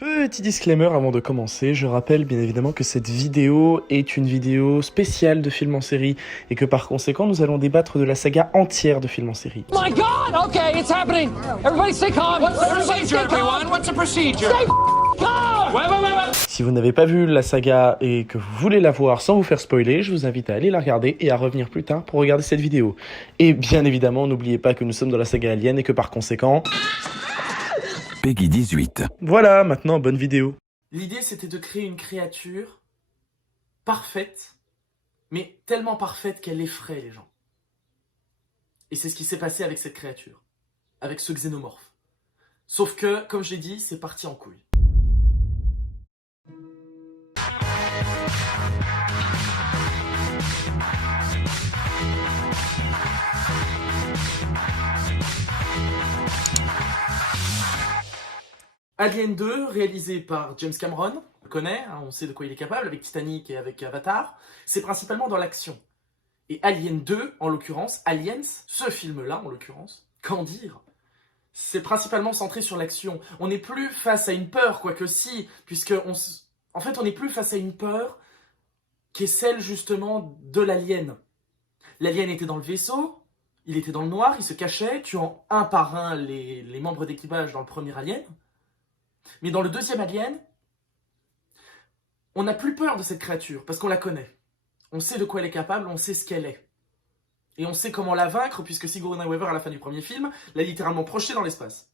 Petit disclaimer avant de commencer, je rappelle bien évidemment que cette vidéo est une vidéo spéciale de film en série et que par conséquent nous allons débattre de la saga entière de film en série. Oh my God! Okay, it's happening. Everybody stay calm. What's the Everybody procedure, stay calm. everyone? What's the procedure? Stay calm. Wait. Si vous n'avez pas vu la saga et que vous voulez la voir sans vous faire spoiler, je vous invite à aller la regarder et à revenir plus tard pour regarder cette vidéo. Et bien évidemment, n'oubliez pas que nous sommes dans la saga Alien et que par conséquent... Peggy 18. Voilà, maintenant, bonne vidéo. L'idée, c'était de créer une créature parfaite, mais tellement parfaite qu'elle effraie les gens. Et c'est ce qui s'est passé avec cette créature, avec ce xénomorphe. Sauf que, comme je l'ai dit, c'est parti en couille. Alien 2, réalisé par James Cameron, on le connaît, hein, on sait de quoi il est capable, avec Titanic et avec Avatar, c'est principalement dans l'action. Et Alien 2, en l'occurrence, Aliens, ce film-là, en l'occurrence, qu'en dire? C'est principalement centré sur l'action. On n'est plus face à une peur, quoique si, puisque en fait, on n'est plus face à une peur qui est celle, justement, de l'alien. L'alien était dans le vaisseau, il était dans le noir, il se cachait, tuant un par un les membres d'équipage dans le premier Alien. Mais dans le deuxième Alien, on n'a plus peur de cette créature, parce qu'on la connaît. On sait de quoi elle est capable, on sait ce qu'elle est. Et on sait comment la vaincre, puisque Sigourney Weaver, à la fin du premier film, l'a littéralement projetée dans l'espace.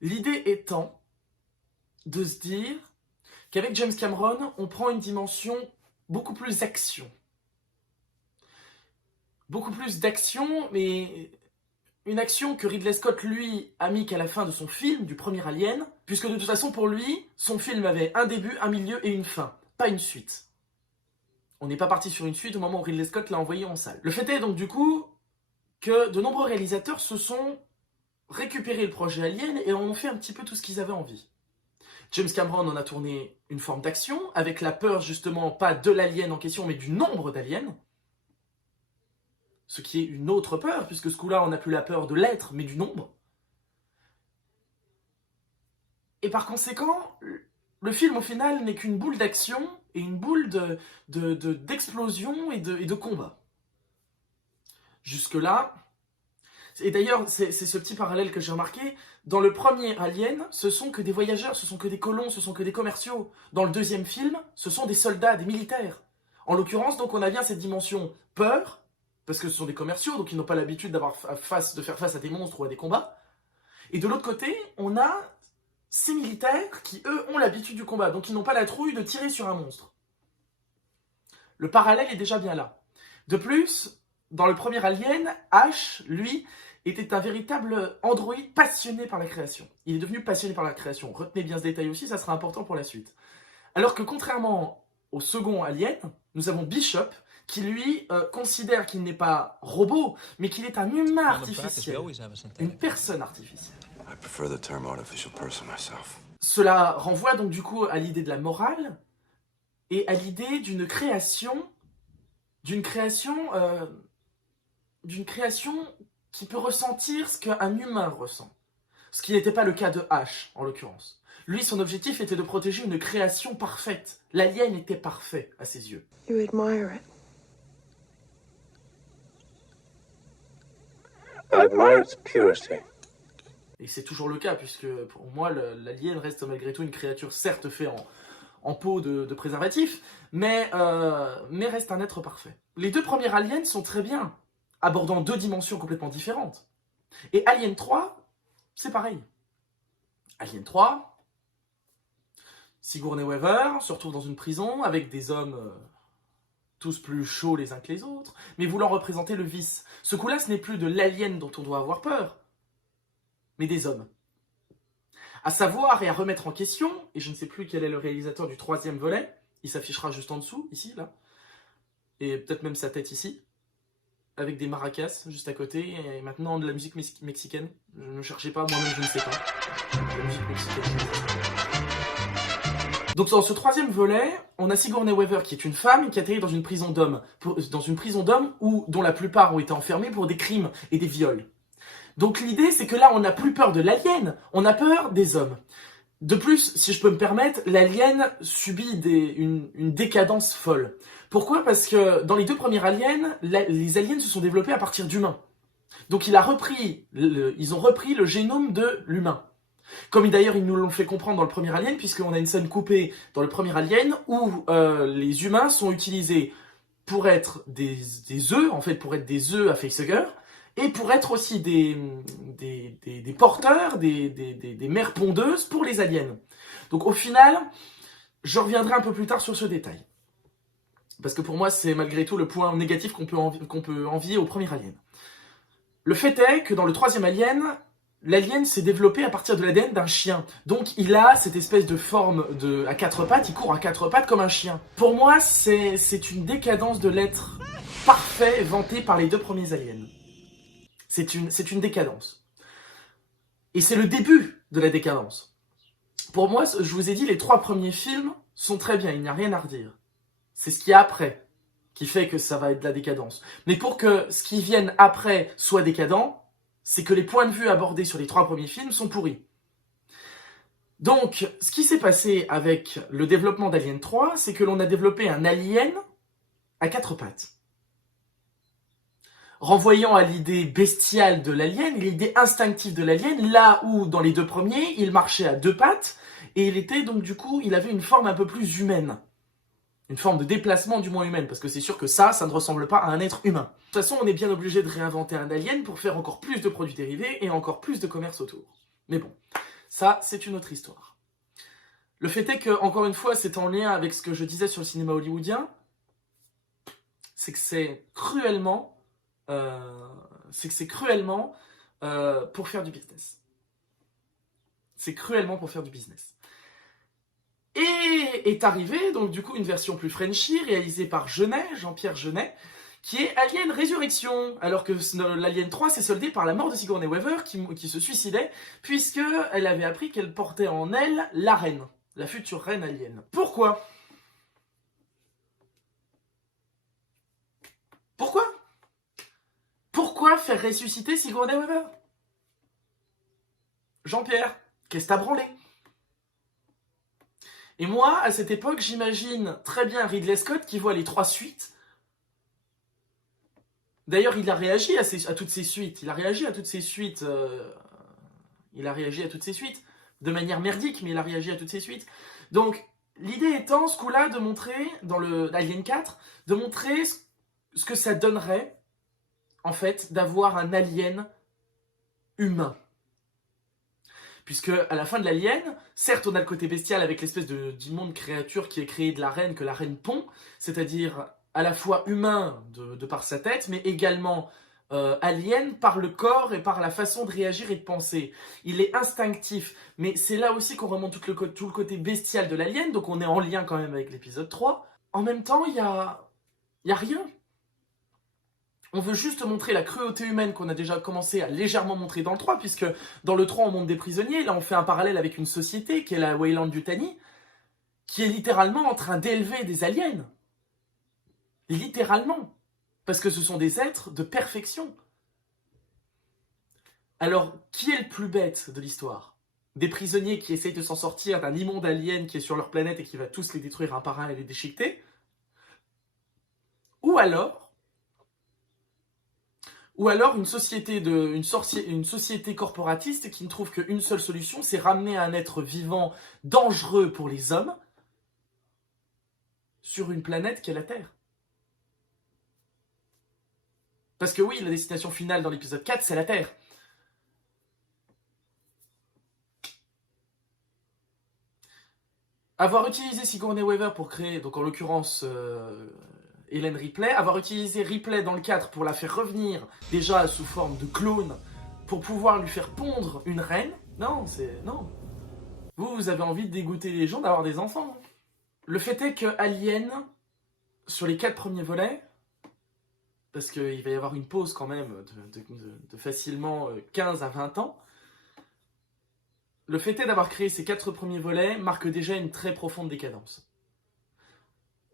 L'idée étant de se dire qu'avec James Cameron, on prend une dimension beaucoup plus action. Beaucoup plus d'action, mais une action que Ridley Scott, lui, a mis qu'à la fin de son film, du premier Alien, puisque de toute façon, pour lui, son film avait un début, un milieu et une fin, pas une suite. On n'est pas parti sur une suite au moment où Ridley Scott l'a envoyé en salle. Le fait est donc du coup que de nombreux réalisateurs se sont récupéré le projet Alien et en ont fait un petit peu tout ce qu'ils avaient envie. James Cameron en a tourné une forme d'action, avec la peur justement pas de l'alien en question, mais du nombre d'aliens. Ce qui est une autre peur, puisque ce coup-là, on n'a plus la peur de l'être, mais du nombre. Et par conséquent, le film au final n'est qu'une boule d'action et une boule d'explosion et de combat. Jusque-là... Et d'ailleurs, c'est ce petit parallèle que j'ai remarqué. Dans le premier Alien, ce sont que des voyageurs, ce sont que des colons, ce sont que des commerciaux. Dans le deuxième film, ce sont des soldats, des militaires. En l'occurrence, donc, on a bien cette dimension peur, parce que ce sont des commerciaux, donc ils n'ont pas l'habitude de faire face à des monstres ou à des combats. Et de l'autre côté, on a ces militaires qui, eux, ont l'habitude du combat, donc ils n'ont pas la trouille de tirer sur un monstre. Le parallèle est déjà bien là. De plus, dans le premier Alien, Ash, lui, était un véritable androïde passionné par la création. Il est devenu passionné par la création. Retenez bien ce détail aussi, ça sera important pour la suite. Alors que contrairement au second Alien, nous avons Bishop, qui lui considère qu'il n'est pas robot, mais qu'il est un humain artificiel, une personne artificielle. I prefer the term artificial person myself. Cela renvoie donc du coup à l'idée de la morale et à l'idée d'une création qui peut ressentir ce qu'un humain ressent. Ce qui n'était pas le cas de H, en l'occurrence. Lui, son objectif était de protéger une création parfaite. L'alien était parfait à ses yeux. You admire it. I admire its purity. Et c'est toujours le cas, puisque pour moi, l'alien reste malgré tout une créature certes faite en peau de préservatif, mais reste un être parfait. Les deux premiers aliens sont très bien, abordant deux dimensions complètement différentes. Et Alien 3, c'est pareil. Alien 3, Sigourney Weaver se retrouve dans une prison avec des hommes tous plus chauds les uns que les autres, mais voulant représenter le vice. Ce coup-là, ce n'est plus de l'alien dont on doit avoir peur, mais des hommes. À savoir et à remettre en question, et je ne sais plus quel est le réalisateur du troisième volet, il s'affichera juste en dessous, ici, là, et peut-être même sa tête ici, avec des maracas juste à côté, et maintenant de la musique mexicaine. Ne cherchez pas, moi-même je ne sais pas. La musique mexicaine. Donc dans ce troisième volet, on a Sigourney Weaver qui est une femme qui atterrit dans une prison d'hommes, dont la plupart ont été enfermés pour des crimes et des viols. Donc l'idée c'est que là on n'a plus peur de l'alien, on a peur des hommes. De plus, si je peux me permettre, l'alien subit une décadence folle. Pourquoi ? Parce que dans les deux premiers aliens, les aliens se sont développés à partir d'humains. Donc ils ont repris le génome de l'humain. Comme d'ailleurs ils nous l'ont fait comprendre dans le premier Alien, puisqu'on a une scène coupée dans le premier Alien où les humains sont utilisés pour être des œufs, en fait pour être des œufs à facehugger, et pour être aussi des porteurs, des mères pondeuses pour les aliens. Donc au final, je reviendrai un peu plus tard sur ce détail. Parce que pour moi, c'est malgré tout le point négatif qu'on peut envier au premier Alien. Le fait est que dans le troisième Alien, l'alien s'est développé à partir de l'ADN d'un chien. Donc il a cette espèce de forme à quatre pattes, il court à quatre pattes comme un chien. Pour moi, c'est une décadence de l'être parfait vanté par les deux premiers aliens. C'est une décadence. Et c'est le début de la décadence. Pour moi, je vous ai dit, les trois premiers films sont très bien, il n'y a rien à redire. C'est ce qu'il y a après qui fait que ça va être de la décadence. Mais pour que ce qui vienne après soit décadent, c'est que les points de vue abordés sur les trois premiers films sont pourris. Donc, ce qui s'est passé avec le développement d'Alien 3, c'est que l'on a développé un alien à quatre pattes. Renvoyant à l'idée bestiale de l'alien, l'idée instinctive de l'alien, là où dans les deux premiers, il marchait à deux pattes, et il avait une forme un peu plus humaine. Une forme de déplacement du moins humaine, parce que c'est sûr que ça ne ressemble pas à un être humain. De toute façon, on est bien obligé de réinventer un alien pour faire encore plus de produits dérivés et encore plus de commerce autour. Mais bon, ça, c'est une autre histoire. Le fait est que, encore une fois, c'est en lien avec ce que je disais sur le cinéma hollywoodien, c'est que c'est cruellement pour faire du business. C'est cruellement pour faire du business. Et est arrivée, donc du coup, une version plus Frenchy, réalisée par Jean-Pierre Jeunet, qui est Alien Résurrection, alors que l'Alien 3 s'est soldé par la mort de Sigourney Weaver, qui se suicidait, puisqu'elle avait appris qu'elle portait en elle la reine, la future reine alien. Pourquoi ? Pourquoi faire ressusciter Sigourney Weaver ? Jean-Pierre, qu'est-ce que t'as branlé ? Et moi, à cette époque, j'imagine très bien Ridley Scott qui voit les trois suites. D'ailleurs, il a réagi à toutes ces suites. Il a réagi à toutes ces suites. De manière merdique, mais il a réagi à toutes ces suites. Donc, l'idée étant, ce coup-là, de montrer, dans le Alien 4, de montrer ce que ça donnerait, en fait, d'avoir un alien humain. Puisque à la fin de l'Alien, certes on a le côté bestial avec l'espèce d'immonde créature qui est créée de la reine, que la reine pond, c'est-à-dire à la fois humain de par sa tête, mais également alien par le corps et par la façon de réagir et de penser. Il est instinctif, mais c'est là aussi qu'on remonte tout le côté bestial de l'Alien, donc on est en lien quand même avec l'épisode 3. En même temps, il y a rien. On veut juste montrer la cruauté humaine qu'on a déjà commencé à légèrement montrer dans le 3, puisque dans le 3, on montre des prisonniers. Là, on fait un parallèle avec une société qui est la Weyland-Yutani, qui est littéralement en train d'élever des aliens. Littéralement. Parce que ce sont des êtres de perfection. Alors, qui est le plus bête de l'histoire? Des prisonniers qui essayent de s'en sortir d'un immonde alien qui est sur leur planète et qui va tous les détruire un par un et les déchiqueter? Ou alors une société corporatiste qui ne trouve qu'une seule solution, c'est ramener un être vivant dangereux pour les hommes sur une planète qu'est la Terre. Parce que oui, la destination finale dans l'épisode 4, c'est la Terre. Avoir utilisé Sigourney Weaver pour créer, donc en l'occurrence Ellen Ripley, avoir utilisé Ripley dans le 4 pour la faire revenir déjà sous forme de clone, pour pouvoir lui faire pondre une reine, non, non. Vous avez envie de dégoûter les gens d'avoir des enfants. Le fait est que Alien, sur les 4 premiers volets, parce qu'il va y avoir une pause quand même de facilement 15 à 20 ans, le fait est d'avoir créé ces 4 premiers volets marque déjà une très profonde décadence.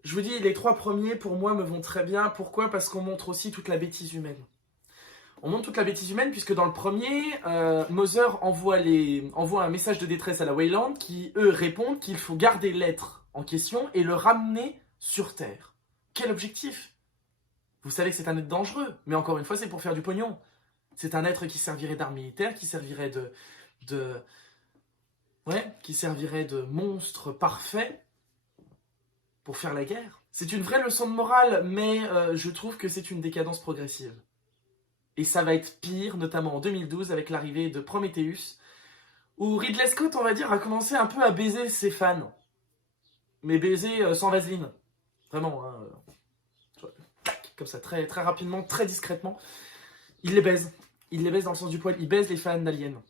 Je vous dis, les 3 premiers, pour moi, me vont très bien. Pourquoi? Parce qu'on montre aussi toute la bêtise humaine. On montre toute la bêtise humaine, puisque dans le premier, Moser envoie un message de détresse à la Weyland, qui, eux, répondent qu'il faut garder l'être en question et le ramener sur Terre. Quel objectif? Vous savez que c'est un être dangereux, mais encore une fois, c'est pour faire du pognon. C'est un être qui servirait d'arme militaire, qui servirait qui servirait de monstre parfait pour faire la guerre. C'est une vraie leçon de morale, mais je trouve que c'est une décadence progressive. Et ça va être pire, notamment en 2012, avec l'arrivée de Prometheus, où Ridley Scott, on va dire, a commencé un peu à baiser ses fans. Mais baiser sans vaseline. Vraiment, hein, comme ça, très, très rapidement, très discrètement. Il les baise. Il les baise dans le sens du poil. Il baise les fans d'Alien.